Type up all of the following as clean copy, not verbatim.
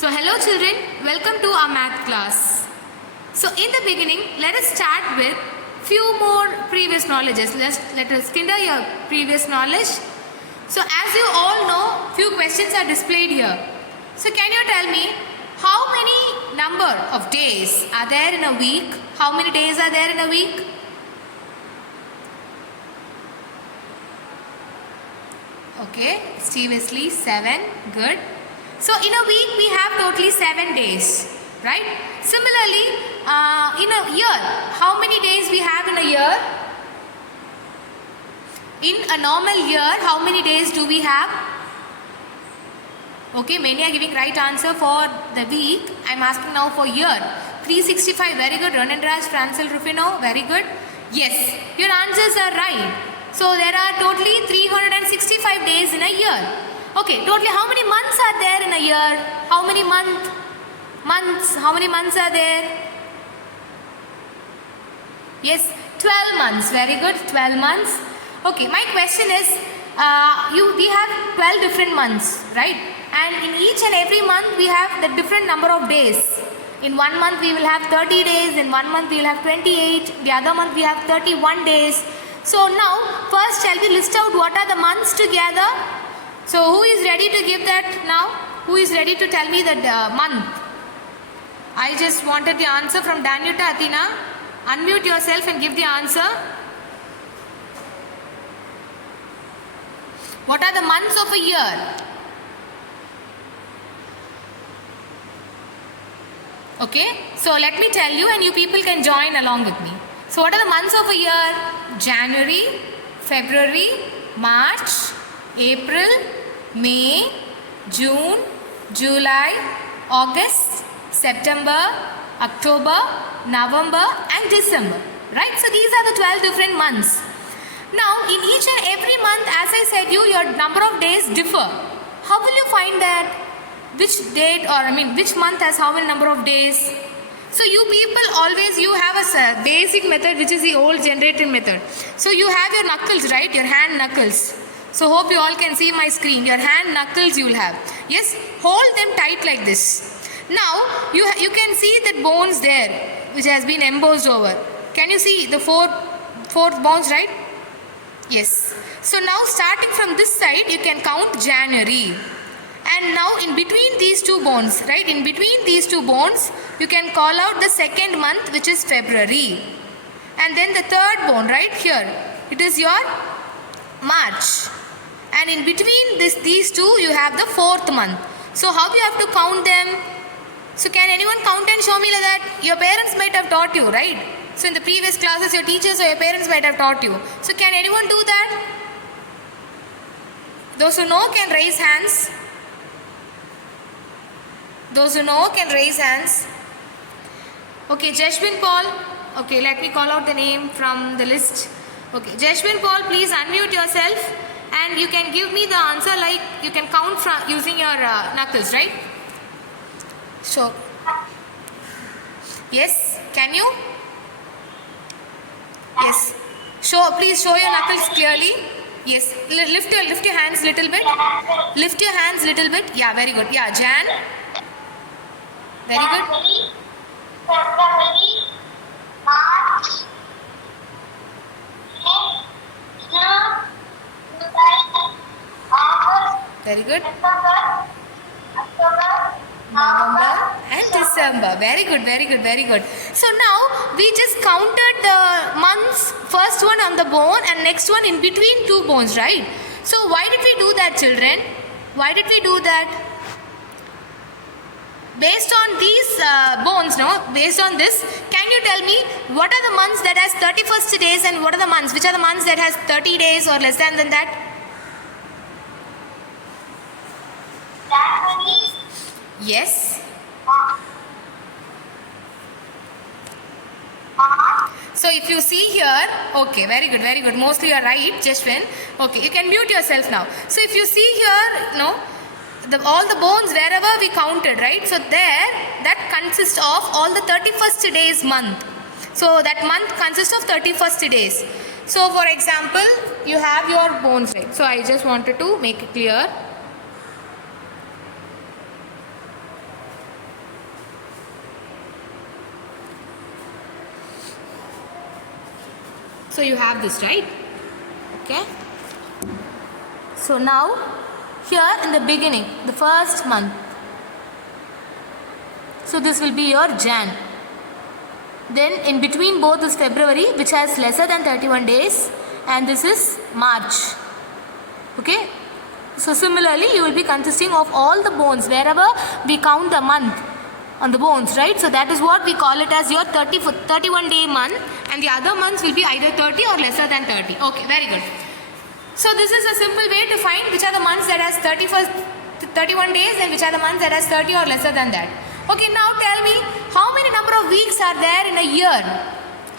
So hello children, welcome to our math class. So in the beginning, let us start with few more previous knowledges. Let us kinder your previous knowledge. So as you all know, few questions are displayed here. So can you tell me how many number of days are there in a week? How many days are there in a week? Okay, Steviously 7, good. So in a week we have totally 7 days, right? Similarly, in a year, how many days we have in a year? In a normal year, how many days do we have? Okay, many are giving right answer for the week. I am asking now for year. 365, very good. Ranendraj, Francel Rufino, very good. Yes, your answers are right. So there are totally 365 days in a year. Okay, totally how many months are there in a year? How many months? How many months are there? Yes, 12 months. Very good, 12 months. Okay, my question is, we have 12 different months, right? And in each and every month we have the different number of days. In one month we will have 30 days, in one month we will have 28, the other month we have 31 days. So now, first shall we list out what are the months together? So who is ready to give that now? Who is ready to tell me the month? I just wanted the answer from Danuta Athena. Unmute yourself and give the answer. What are the months of a year? Okay, so let me tell you and you people can join along with me. So what are the months of a year? January, February, March, April, May, June, July, August, September, October, November and December. Right? So these are the 12 different months. Now in each and every month, as I said you, your number of days differ. How will you find that? Which date which month has how many number of days? So you people always, you have a basic method which is the old generated method. So you have your knuckles, right? Your hand knuckles. So hope you all can see my screen. Your hand knuckles you will have. Yes, hold them tight like this. Now you can see that bones there which has been embossed over. Can you see the four bones, right? Yes. So now starting from this side you can count January. And now in between these two bones, right? In between these two bones you can call out the second month which is February. And then the third bone right here, it is your March. And in between these two you have the fourth month. So how you have to count them? So can anyone count and show me like that? Your parents might have taught you, right? So in the previous classes your teachers or your parents might have taught you. So can anyone do that? Those who know can raise hands. Those who know can raise hands. Okay, Jeshwin Paul. Okay, let me call out the name from the list. Okay, Jeshwin Paul, please unmute yourself and you can give me the answer like you can count from using your knuckles, right? So, yes, can you? Yes. Please show your knuckles clearly. Yes, lift your hands little bit. Lift your hands little bit. Yeah, very good. Yeah, Jan. Very good. February, March, May, June, July, August. Very good. September, October, November And December. Very good, very good, very good. So now we just counted the months, first one on the bone and next one in between two bones, right? So why did we do that, children? Why did we do that? Based on these bones, based on this, can you tell me what are the months that has 31st days and what are the months? Which are the months that has 30 days or less than that? January. Yes. March. So if you see here, okay, very good, very good. Mostly you are right, Jeshwin. Okay, you can mute yourself now. So if you see here, all the bones wherever we counted, right? So there, that consists of all the 31st days month. So that month consists of 31st days. So for example, you have your bones, right? So I just wanted to make it clear. So you have this, right? Okay. So now here in the beginning, the first month. So this will be your Jan. Then in between both is February, which has lesser than 31 days, and this is March. Okay. So similarly, you will be consisting of all the bones wherever we count the month on the bones, right? So that is what we call it as your 31 day month, and the other months will be either 30 or lesser than 30. Okay, very good. So this is a simple way to find which are the months that has 31 days and which are the months that has 30 or lesser than that. Okay, now tell me, how many number of weeks are there in a year?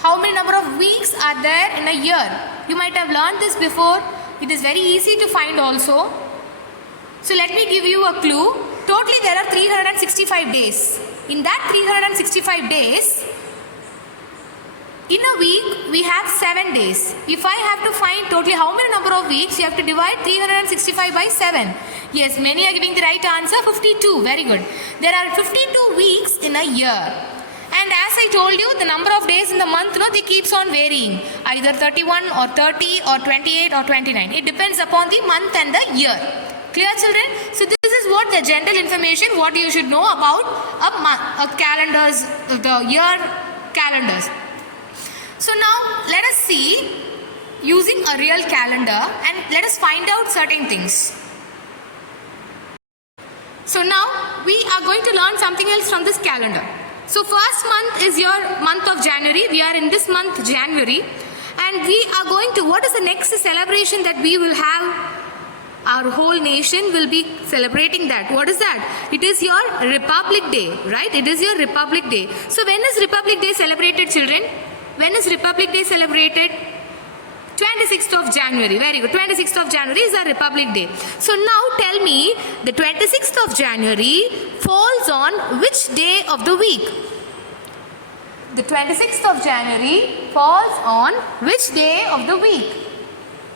How many number of weeks are there in a year? You might have learned this before. It is very easy to find also. So let me give you a clue. Totally there are 365 days. In that 365 days, in a week we have 7 days. If I have to find totally how many number of weeks, you have to divide 365 by 7. Yes, many are giving the right answer, 52. Very good. There are 52 weeks in a year. And as I told you, the number of days in the month, no, they keeps on varying. Either 31 or 30 or 28 or 29. It depends upon the month and the year. Clear, children? So this is what the general information, what you should know about a calendars, the year calendars. So now let us see using a real calendar and let us find out certain things. So now we are going to learn something else from this calendar. So first month is your month of January. We are in this month January, and we are going to, what is the next celebration that we will have? Our whole nation will be celebrating that. What is that? It is your Republic Day, right? It is your Republic Day. So when is Republic Day celebrated, children? When is Republic Day celebrated? 26th of January. Very good. 26th of January is our Republic Day. So now tell me, the 26th of January falls on which day of the week? The 26th of January falls on which day of the week?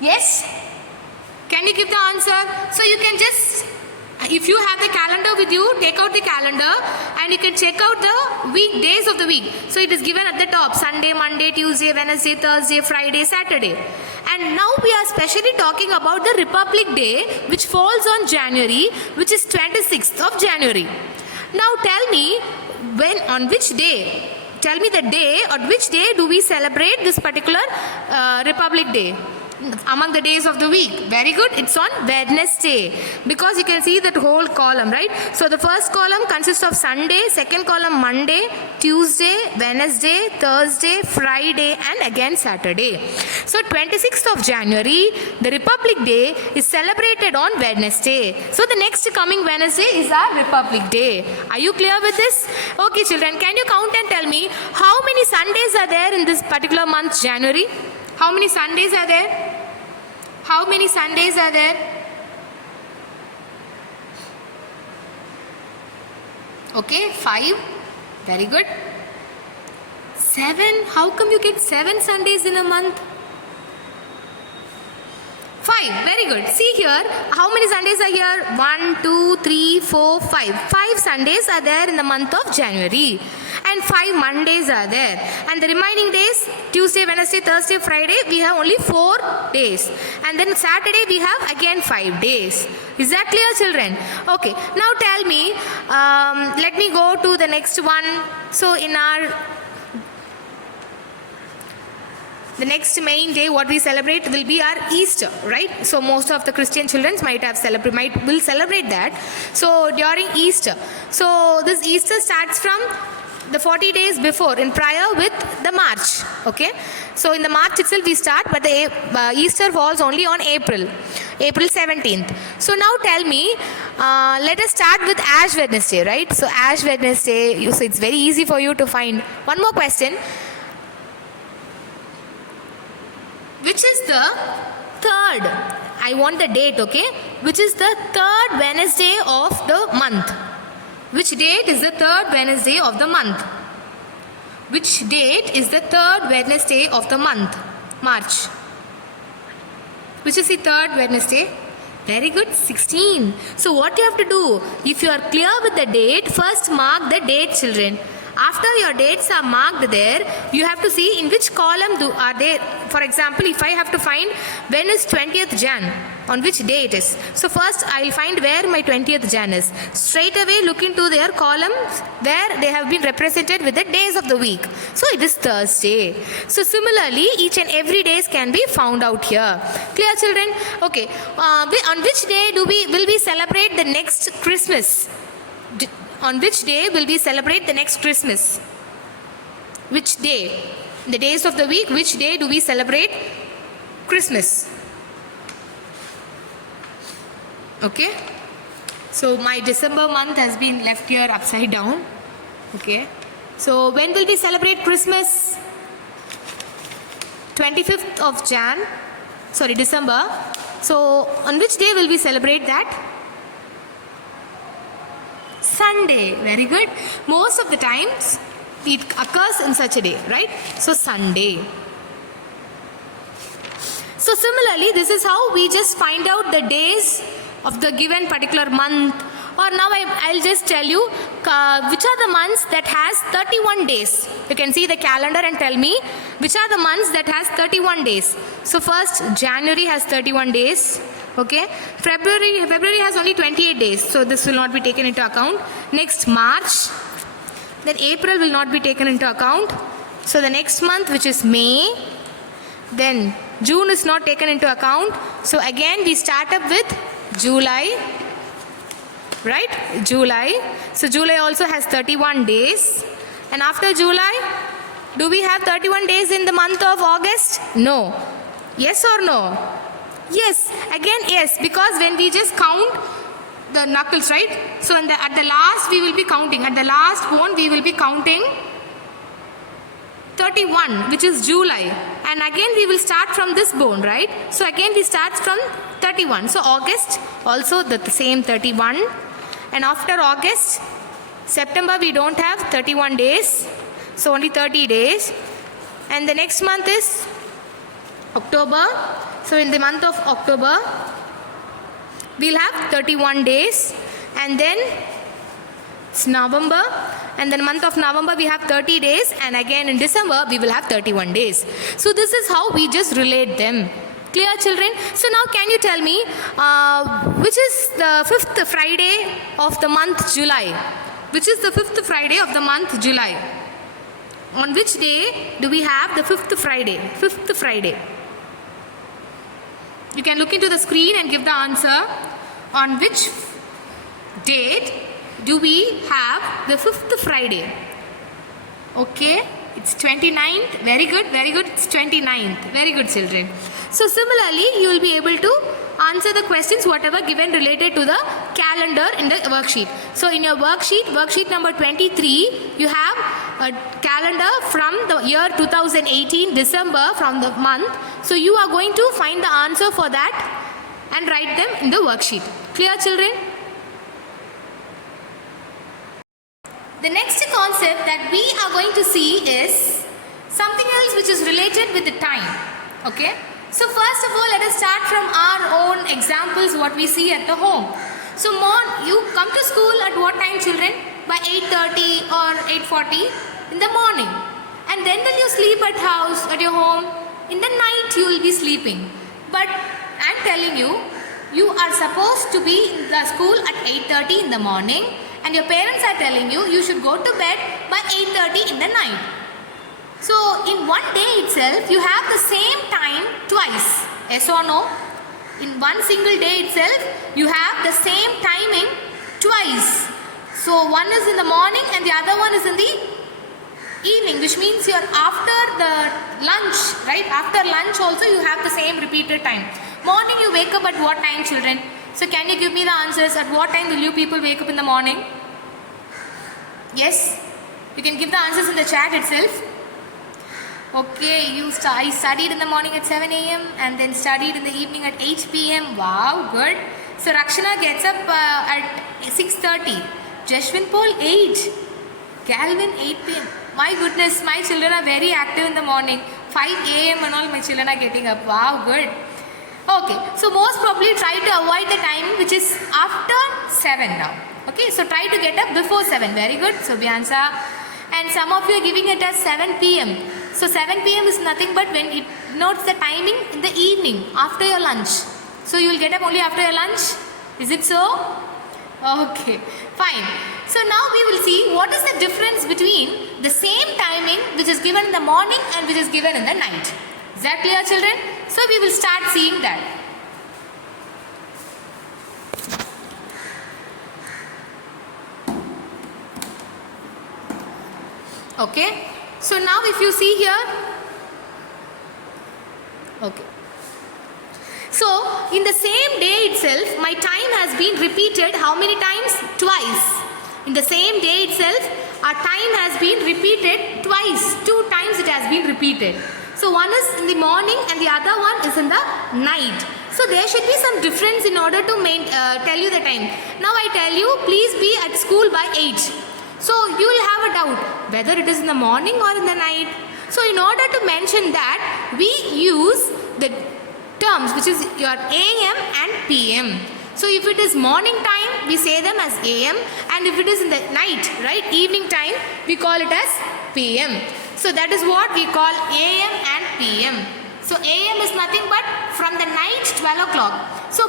Yes? Can you give the answer? So you can just, if you have the calendar with you, take out the calendar and you can check out the weekdays of the week. So it is given at the top: Sunday, Monday, Tuesday, Wednesday, Thursday, Friday, Saturday. And now we are specially talking about the Republic Day, which falls on January, which is 26th of January. Now tell me, when, on which day? Tell me the day, on which day do we celebrate this particular Republic Day? Among the days of the week. Very good. It's on Wednesday, because you can see that whole column, right? So the first column consists of Sunday, second column Monday, Tuesday, Wednesday, Thursday, Friday, and again Saturday. So 26th of January, the Republic Day is celebrated on Wednesday. So the next coming Wednesday is our Republic Day. Are you clear with this? Okay, children, can you count and tell me how many Sundays are there in this particular month, January? How many Sundays are there? How many Sundays are there? Okay, 5. Very good. 7. How come you get 7 Sundays in a month? 5. Very good. See here, how many Sundays are here? 1, 2, 3, 4, 5. 5 Sundays are there in the month of January. And 5 Mondays are there. And the remaining days, Tuesday, Wednesday, Thursday, Friday, we have only 4 days. And then Saturday, we have again 5 days. Is that clear, children? Okay. Now tell me, let me go to the next one. So in our the next main day, what we celebrate will be our Easter, right? So most of the Christian children will celebrate that. So during Easter, so this Easter starts from the 40 days before, in prior with the March. Okay, so in the March itself we start, but the Easter falls only on April 17th. So now tell me, let us start with Ash Wednesday, right? So Ash Wednesday, so it's very easy for you to find. One more question. Which is the third? I want the date, okay? Which is the third Wednesday of the month? Which date is the third Wednesday of the month? Which date is the third Wednesday of the month? March. Which is the third Wednesday? Very good, 16. So what you have to do? If you are clear with the date, first mark the date, children. After your dates are marked there, you have to see in which column are they. For example, if I have to find when is 20th Jan, on which day it is. So first I will find where my 20th Jan is. Straight away look into their columns where they have been represented with the days of the week. So it is Thursday. So similarly, each and every days can be found out here. Clear, children? Okay. On which day will we celebrate the next Christmas? On which day will we celebrate the next Christmas? Which day? The days of the week, which day do we celebrate Christmas? Okay. So my December month has been left here upside down. Okay. So when will we celebrate Christmas? 25th of December. So on which day will we celebrate that? Sunday. Very good. Most of the times it occurs in such a day, right? So Sunday. So similarly, this is how we just find out the days of the given particular month. Or now I'll just tell you which are the months that has 31 days. You can see the calendar and tell me which are the months that has 31 days. So first, January has 31 days. Okay. February has only 28 days. So this will not be taken into account. Next, March. Then April will not be taken into account. So the next month, which is May. Then June is not taken into account. So again we start up with July. Right? July. So July also has 31 days. And after July, do we have 31 days in the month of August? No. Yes or no? Yes. Again yes. Because when we just count the knuckles, right? So at the last we will be counting. At the last bone we will be counting 31, which is July. And again we will start from this bone, right? So again we start from 31. So August also the same 31. And after August, September we don't have 31 days. So only 30 days. And the next month is October. So in the month of October, we'll have 31 days. And then it's November. And then month of November we have 30 days. And again in December we will have 31 days. So this is how we just relate them. Clear, children? So now can you tell me which is the 5th Friday of the month July? Which is the 5th Friday of the month July? On which day do we have the 5th Friday? 5th Friday. You can look into the screen and give the answer. On which date do we have the 5th Friday? Okay, it's 29th. Very good, very good. It's 29th. Very good, children. So similarly, you will be able to answer the questions whatever given related to the calendar in the worksheet. So in your worksheet number 23, you have a calendar from the year 2018, December, from the month. So you are going to find the answer for that and write them in the worksheet. Clear, children? The next concept that we are going to see is something else which is related with the time. Okay? So first of all, let us start from our own examples, what we see at the home. So you come to school at what time, children? By 8:30 or 8:40 in the morning. And then will you sleep at house, at your home? In the night you will be sleeping. But I am telling you, you are supposed to be in the school at 8:30 in the morning. And your parents are telling you, you should go to bed by 8:30 in the night. So in one day itself, you have the same time twice. Yes or no? In one single day itself, you have the same timing twice. So one is in the morning and the other one is in the evening, which means you're after the lunch, right? After lunch also you have the same repeated time. Morning you wake up at what time, children? So can you give me the answers? At what time will you people wake up in the morning? Yes? You can give the answers in the chat itself. Okay, I studied in the morning at 7 a.m. and then studied in the evening at 8 p.m. Wow, good. So Rakshana gets up at 6:30. Jashwin Paul 8. Galvin 8 p.m. My goodness, my children are very active in the morning. 5 a.m. and all my children are getting up. Wow, good. Okay, so most probably try to avoid the time which is after 7 now. Okay, so try to get up before 7. Very good. So Byansa. and some of you are giving it as 7 p.m. So 7 p.m. is nothing but when it notes the timing in the evening after your lunch. So you will get up only after your lunch. Is it so? Okay, fine. So now we will see what is the difference between the same timing which is given in the morning and which is given in the night. Is that clear, children? So we will start seeing that. Okay. So now if you see here, okay. So in the same day itself, my time has been repeated how many times? Twice. In the same day itself, our time has been repeated twice. 2 times it has been repeated. So one is in the morning and the other one is in the night. So there should be some difference in order to tell you the time. Now I tell you, please be at school by 8. So you will have a doubt whether it is in the morning or in the night. So in order to mention that, we use the terms which is your AM and PM. So if it is morning time, we say them as AM, and if it is in the night, right, evening time, we call it as PM. So that is what we call AM and PM. So AM is nothing but from the night 12 o'clock. So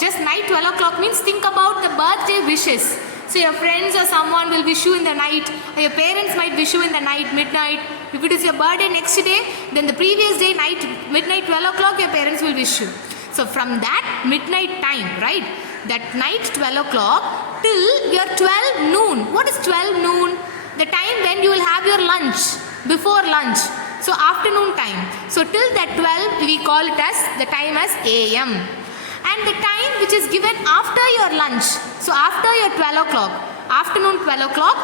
just night 12 o'clock means think about the birthday wishes. So your friends or someone will wish you in the night, or your parents might wish you in the night, midnight. If it is your birthday next day, then the previous day, midnight 12 o'clock, your parents will wish you. So from that midnight time, right, that night 12 o'clock till your 12 noon. What is 12 noon? The time when you will have your lunch, before lunch. So afternoon time. So till that 12, we call it as the time as AM. And the time which is given after your lunch, so after your 12 o'clock, afternoon 12 o'clock,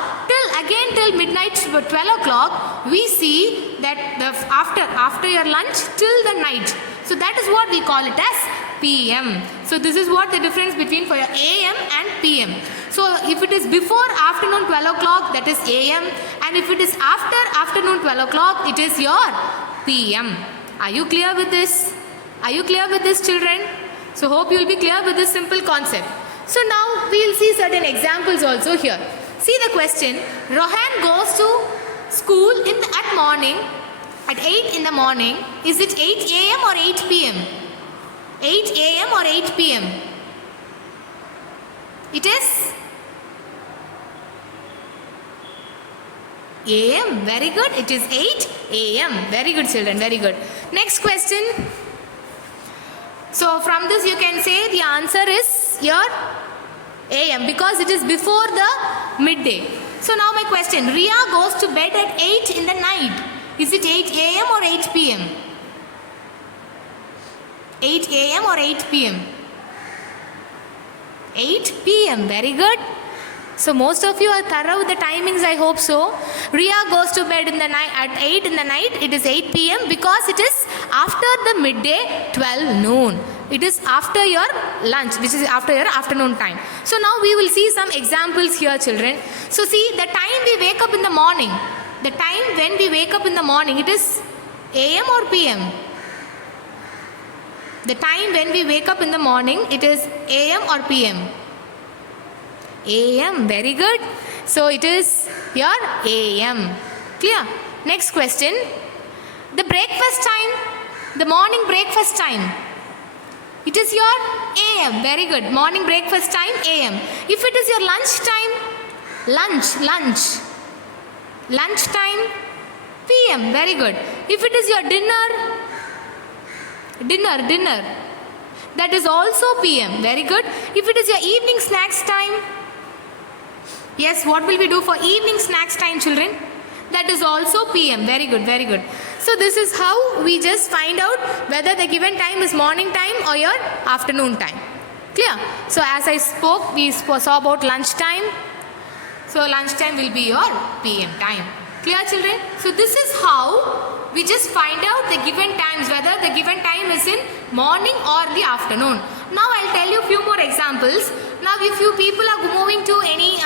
till midnight 12 o'clock, we see that after your lunch till the night. So that is what we call it as PM. So this is what the difference between for your AM and PM. So if it is before afternoon 12 o'clock, that is AM, and if it is after afternoon 12 o'clock, it is your PM. Are you clear with this? Are you clear with this, children? So hope you will be clear with this simple concept. So now we will see certain examples also here. See the question. Rohan goes to school at morning at 8 in the morning. Is it 8 AM or 8 PM? 8 AM or 8 PM? It is AM. Very good. It is 8 AM. Very good, children. Very good. Next question. So from this you can say the answer is your AM because it is before the midday. So now my question, Ria goes to bed at 8 in the night. Is it 8 AM or 8 PM? 8 AM or 8 PM? 8 PM. Very good. So most of you are thorough with the timings, I hope so. Ria goes to bed in the night at 8 in the night. It is 8 PM because it is after the midday 12 noon. It is after your lunch, which is after your afternoon time. So now we will see some examples here, children. So see, the time we wake up in the morning, the time when we wake up in the morning, it is AM or PM? The time when we wake up in the morning, it is AM or PM? AM. Very good. So it is your AM. Clear? Next question. The breakfast time, the morning breakfast time, it is your AM. Very good. Morning breakfast time, AM. If it is your lunch time, lunch time, PM. Very good. If it is your dinner, that is also PM. Very good. If it is your evening snacks time, yes, what will we do for evening snacks time, children? That is also PM. Very good, very good. So this is how we just find out whether the given time is morning time or your afternoon time. Clear? So as I spoke, we saw about lunch time. So lunch time will be your PM time. Clear, children? So this is how we just find out the given times, whether the given time is in morning or the afternoon. Now I'll tell you a few more examples. Now if you people are moving to any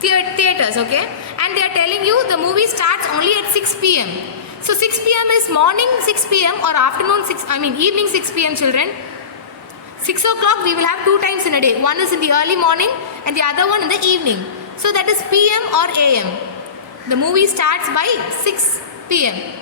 theaters, okay, and they are telling you the movie starts only at 6 PM. So 6 PM is morning 6 PM or afternoon evening 6 PM, children. 6 o'clock we will have 2 times in a day. One is in the early morning and the other one in the evening. So that is PM or AM. The movie starts by 6 p.m.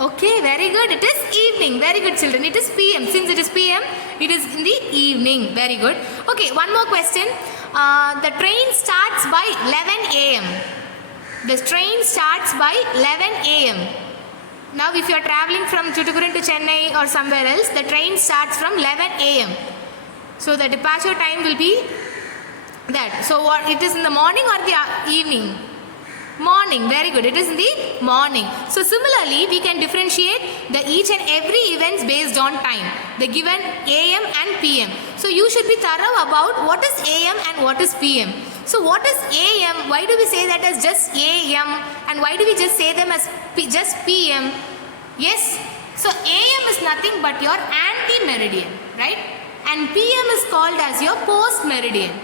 Okay, very good. It is evening. Very good, children. It is p.m. Since it is p.m., it is in the evening. Very good. Okay, one more question. The train starts by 11 a.m. The train starts by 11 a.m. Now, if you are traveling from Tuticorin to Chennai or somewhere else, the train starts from 11 a.m. So, the departure time will be that. So, what it is in the morning or the evening? Morning. Very good. It is in the morning. So, similarly, we can differentiate the each and every events based on time. The given AM and PM. So, you should be thorough about what is AM and what is PM. So, what is AM? Why do we say that as just AM? And why do we just say them as just PM? Yes. So, AM is nothing but your anti-meridian, right? And PM is called as your post-meridian.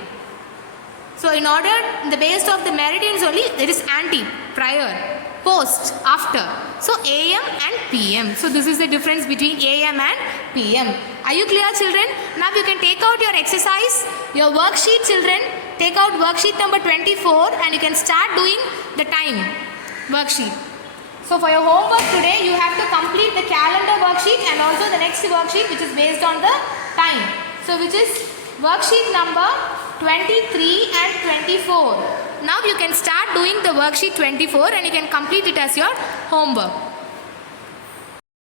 So, in order, the base of the meridians only, there is anti, prior, post, after. So, AM and PM. So, this is the difference between AM and PM. Are you clear, children? Now, you can take out your exercise, your worksheet, children. Take out worksheet number 24 and you can start doing the time worksheet. So, for your homework today, you have to complete the calendar worksheet and also the next worksheet which is based on the time. So, which is worksheet number 23 and 24. Now, you can start doing the worksheet 24 and you can complete it as your homework.